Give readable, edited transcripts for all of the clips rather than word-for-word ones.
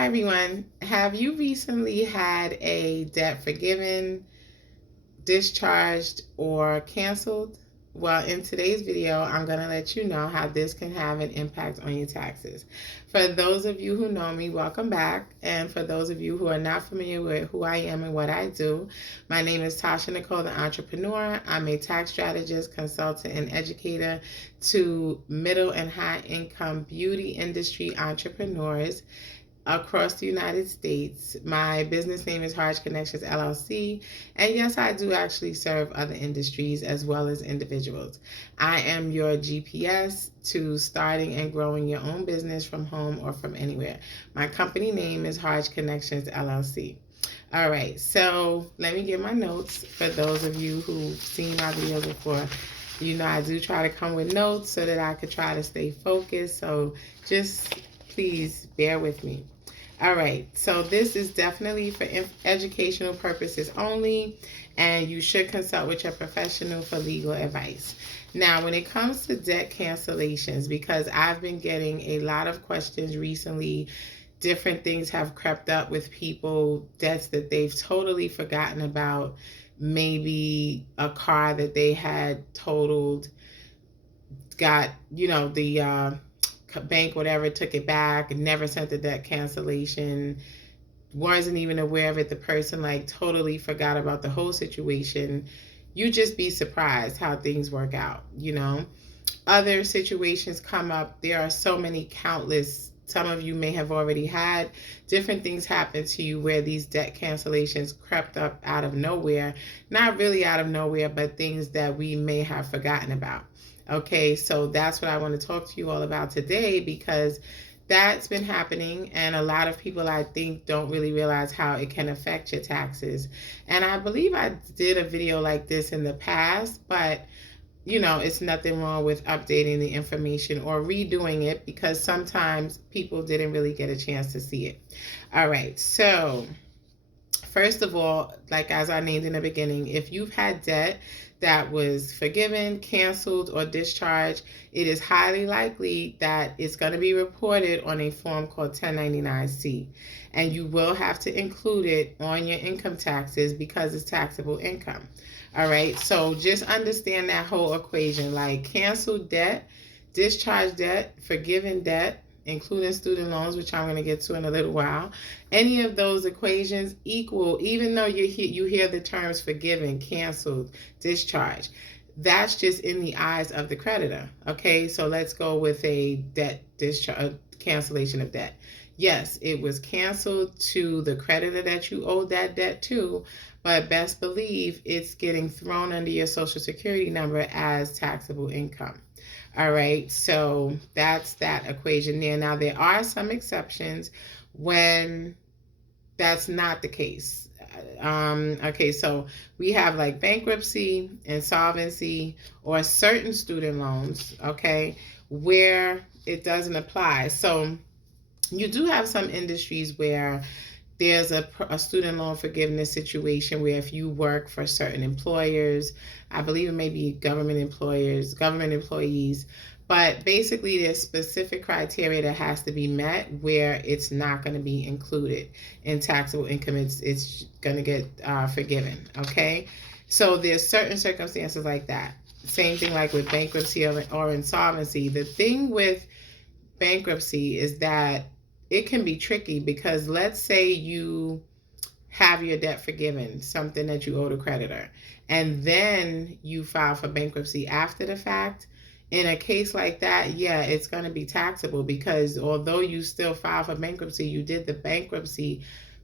Hi everyone. Have you recently had a debt forgiven, discharged, or canceled? Well, in today's video, I'm going to let you know how this can have an impact on your taxes. For those of you who know me, welcome back. And for those of you who are not familiar with who I am and what I do, my name is Tasha Nicole, the entrepreneur. I'm a tax strategist, consultant, and educator to middle and high income beauty industry entrepreneurs across the United States. My business name is Harsh Connections LLC, and yes, I do actually serve other industries as well as individuals. I am your GPS to starting and growing your own business from home or from anywhere. My company name is Harsh Connections LLC. All right, so let me get my notes for those of you who've seen my videos before. You know, I do try to come with notes so that I could try to stay focused. So just please bear with me. All right, so this is definitely for educational purposes only, and you should consult with your professional for legal advice. Now, when it comes to debt cancellations, because I've been getting a lot of questions recently, different things have crept up with people, debts that they've totally forgotten about, maybe a car that they had totaled, got, the bank, whatever, took it back and never sent the debt cancellation, wasn't even aware of it. The person totally forgot about the whole situation. You just be surprised how things work out, Other situations come up. There are so many countless. Some of you may have already had different things happen to you where these debt cancellations crept up out of nowhere. Not really out of nowhere, but things that we may have forgotten about. Okay, so that's what I want to talk to you all about today, because that's been happening, and a lot of people, I think, don't really realize how it can affect your taxes. And I believe I did a video like this in the past, but it's nothing wrong with updating the information or redoing it, because sometimes people didn't really get a chance to see it. All right, so first of all, as I named in the beginning, if you've had debt that was forgiven, canceled, or discharged, it is highly likely that it's going to be reported on a form called 1099-C. And you will have to include it on your income taxes because it's taxable income. All right, so just understand that whole equation, canceled debt, discharged debt, forgiven debt, including student loans, which I'm going to get to in a little while. Any of those equations equal, even though you hear the terms forgiven, canceled, discharged, that's just in the eyes of the creditor. Okay, so let's go with a debt discharge, cancellation of debt. Yes, it was canceled to the creditor that you owed that debt to, but best believe it's getting thrown under your Social Security number as taxable income. All right, so that's that equation there. Now, there are some exceptions when that's not the case. Okay, so we have bankruptcy, insolvency, or certain student loans, okay, where it doesn't apply. So you do have some industries where there's a student loan forgiveness situation where if you work for certain employers, I believe it may be government employees, but basically there's specific criteria that has to be met where it's not going to be included in taxable income. It's going to get forgiven, okay? So there's certain circumstances like that. Same thing with bankruptcy or insolvency. The thing with bankruptcy is that it can be tricky, because let's say you have your debt forgiven, something that you owe the creditor, and then you file for bankruptcy after the fact. In a case like that, yeah, it's going to be taxable, because although you still file for bankruptcy, you did the bankruptcy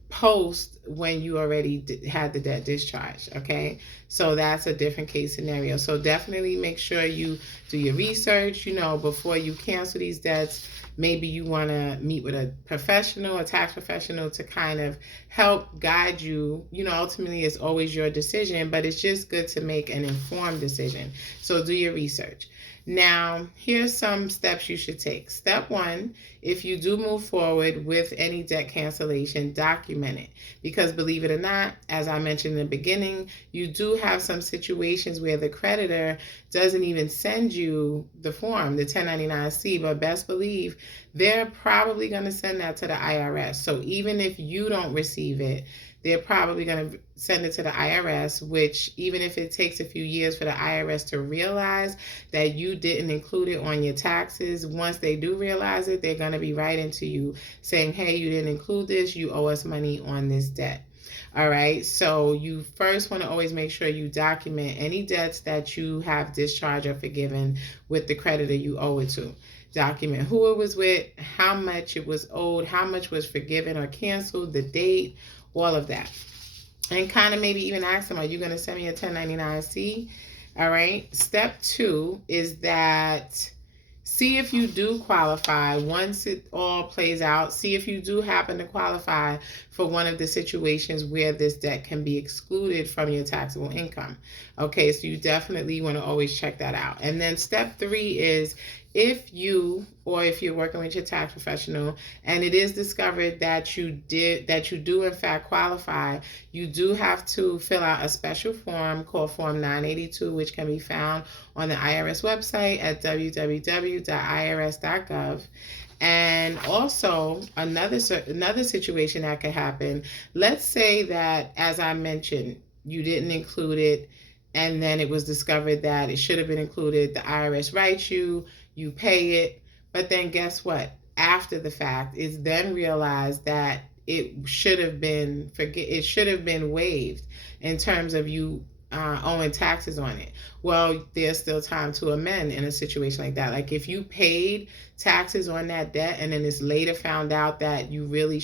post when you already had the debt discharged. Okay, so that's a different case scenario. So definitely make sure you do your research, before you cancel these debts. Maybe you want to meet with a professional, a tax professional, to kind of help guide you. Ultimately it's always your decision, but it's just good to make an informed decision. So do your research. Now, here's some steps you should take. Step one, if you do move forward with any debt cancellation, document it. Because believe it or not, as I mentioned in the beginning, you do have some situations where the creditor doesn't even send you the form, the 1099-C, but best believe they're probably going to send that to the IRS. So even if you don't receive it, they're probably going to send it to the IRS, which even if it takes a few years for the IRS to realize that you didn't include it on your taxes, once they do realize it, they're going to be writing to you saying, hey, you didn't include this, you owe us money on this debt. All right, so you first want to always make sure you document any debts that you have discharged or forgiven with the creditor you owe it to. Document who it was with, how much it was owed, how much was forgiven or canceled, the date, all of that. And kind of maybe even ask them, are you going to send me a 1099-C? All right. Step two is that see if you do qualify. Once it all plays out, see if you do happen to qualify for one of the situations where this debt can be excluded from your taxable income. Okay, so you definitely want to always check that out. And then step three is if you, or if you're working with your tax professional and it is discovered that you do in fact qualify, you do have to fill out a special form called Form 982, which can be found on the IRS website at www.irs.gov. And also another situation that could happen, let's say that, as I mentioned, you didn't include it and then it was discovered that it should have been included. The IRS writes you, you pay it, but then guess what? After the fact, it's then realized that it should have been waived in terms of you owing taxes on it. Well, there's still time to amend in a situation like that. Like if you paid taxes on that debt and then it's later found out that you really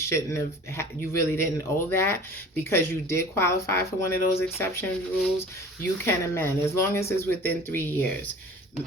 you really didn't owe that because you did qualify for one of those exception rules, you can amend as long as it's within 3 years.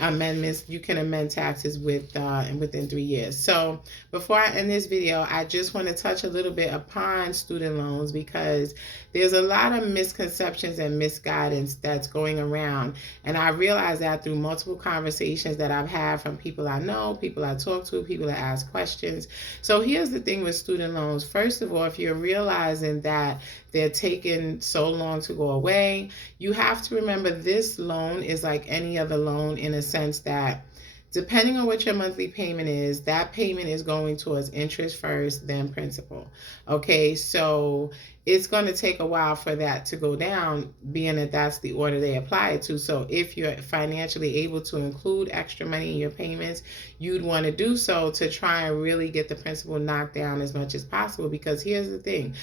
Amendments, you can amend taxes within 3 years. So before I end this video, I just want to touch a little bit upon student loans because there's a lot of misconceptions and misguidance that's going around, and I realize that through multiple conversations that I've had from people I know, people I talk to, people that ask questions. So here's the thing with student loans. First of all, if you're realizing that they're taking so long to go away, you have to remember this loan is like any other loan in a sense that depending on what your monthly payment is, that payment is going towards interest first, then principal. Okay, so it's going to take a while for that to go down, being that that's the order they apply it to. So if you're financially able to include extra money in your payments, you'd want to do so to try and really get the principal knocked down as much as possible. Because here's the thing,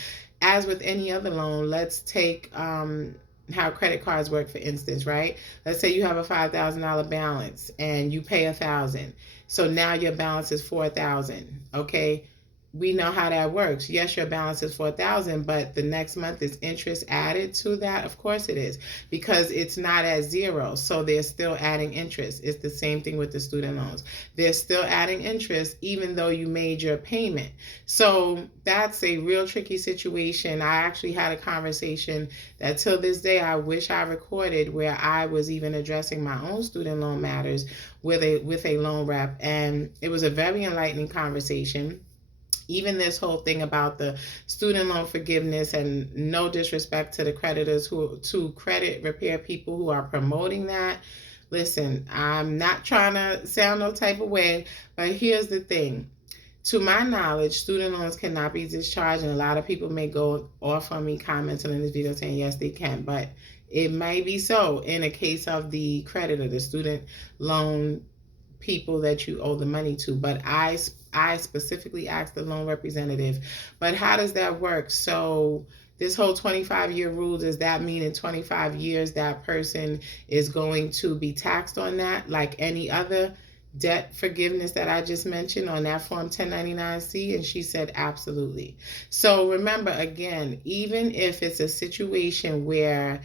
as with any other loan, let's take how credit cards work, for instance, right? Let's say you have a $5,000 balance and you pay $1,000. So now your balance is $4,000. Okay. We know how that works. Yes, your balance is $4,000, but the next month is interest added to that. Of course it is, because it's not at zero. So they're still adding interest. It's the same thing with the student loans. They're still adding interest even though you made your payment. So that's a real tricky situation. I actually had a conversation that till this day I wish I recorded, where I was even addressing my own student loan matters with a loan rep, and it was a very enlightening conversation. Even this whole thing about the student loan forgiveness, and no disrespect to the creditors to credit repair people who are promoting that. Listen, I'm not trying to sound no type of way, but here's the thing. To my knowledge, student loans cannot be discharged, and a lot of people may go off on me commenting in this video saying yes, they can, but it may be so in a case of the creditor, the student loan people that you owe the money to. But I specifically asked the loan representative, but how does that work? So this whole 25-year rule, does that mean in 25 years that person is going to be taxed on that like any other debt forgiveness that I just mentioned on that Form 1099-C? And she said absolutely. So remember, again, even if it's a situation where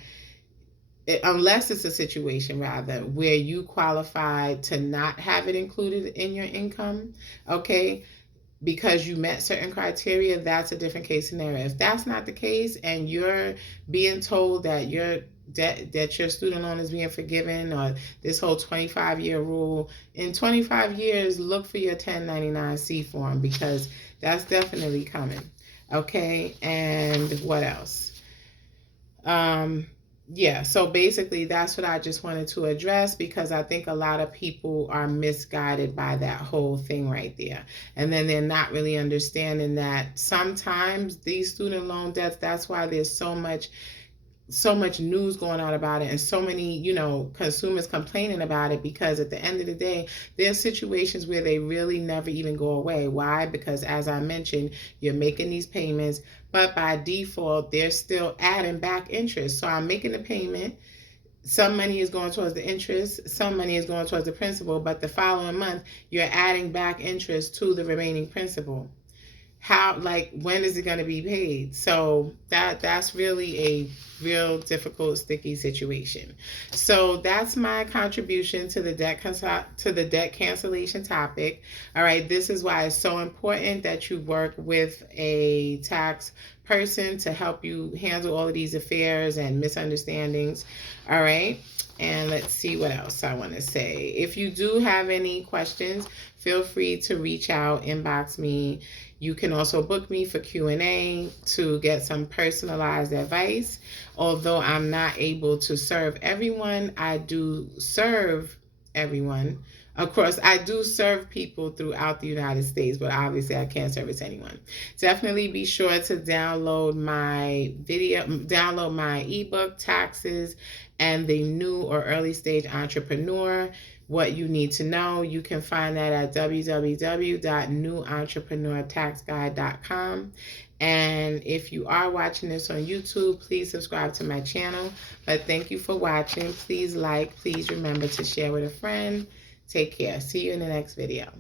unless it's a situation rather where you qualify to not have it included in your income, okay, because you met certain criteria, that's a different case scenario. If that's not the case and you're being told that your that your student loan is being forgiven, or this whole 25-year rule. In 25 years, look for your 1099-C form, because that's definitely coming. Okay, and what else? Yeah, so basically that's what I just wanted to address, because I think a lot of people are misguided by that whole thing right there. And then they're not really understanding that sometimes these student loan debts, that's why there's so much news going on about it, and so many, consumers complaining about it, because at the end of the day, there's situations where they really never even go away. Why? Because, as I mentioned, you're making these payments, but by default, they're still adding back interest. So I'm making the payment. Some money is going towards the interest, some money is going towards the principal, but the following month, you're adding back interest to the remaining principal. How, like, when is it going to be paid? So that's really a real difficult, sticky situation. So that's my contribution to the debt cancellation topic. All right, this is why it's so important that you work with a tax person to help you handle all of these affairs and misunderstandings. All right, and let's see what else I want to say. If you do have any questions, feel free to reach out, inbox me. You can also book me for Q&A to get some personalized advice. Although I'm not able to serve everyone, I do serve everyone. Of course, I do serve people throughout the United States, but obviously I can't service anyone. Definitely be sure to download my ebook, Taxes and the New or Early Stage Entrepreneur, What You Need to Know. You can find that at www.newentrepreneurtaxguide.com. And if you are watching this on YouTube, please subscribe to my channel. But thank you for watching. Please like, please remember to share with a friend. Take care. See you in the next video.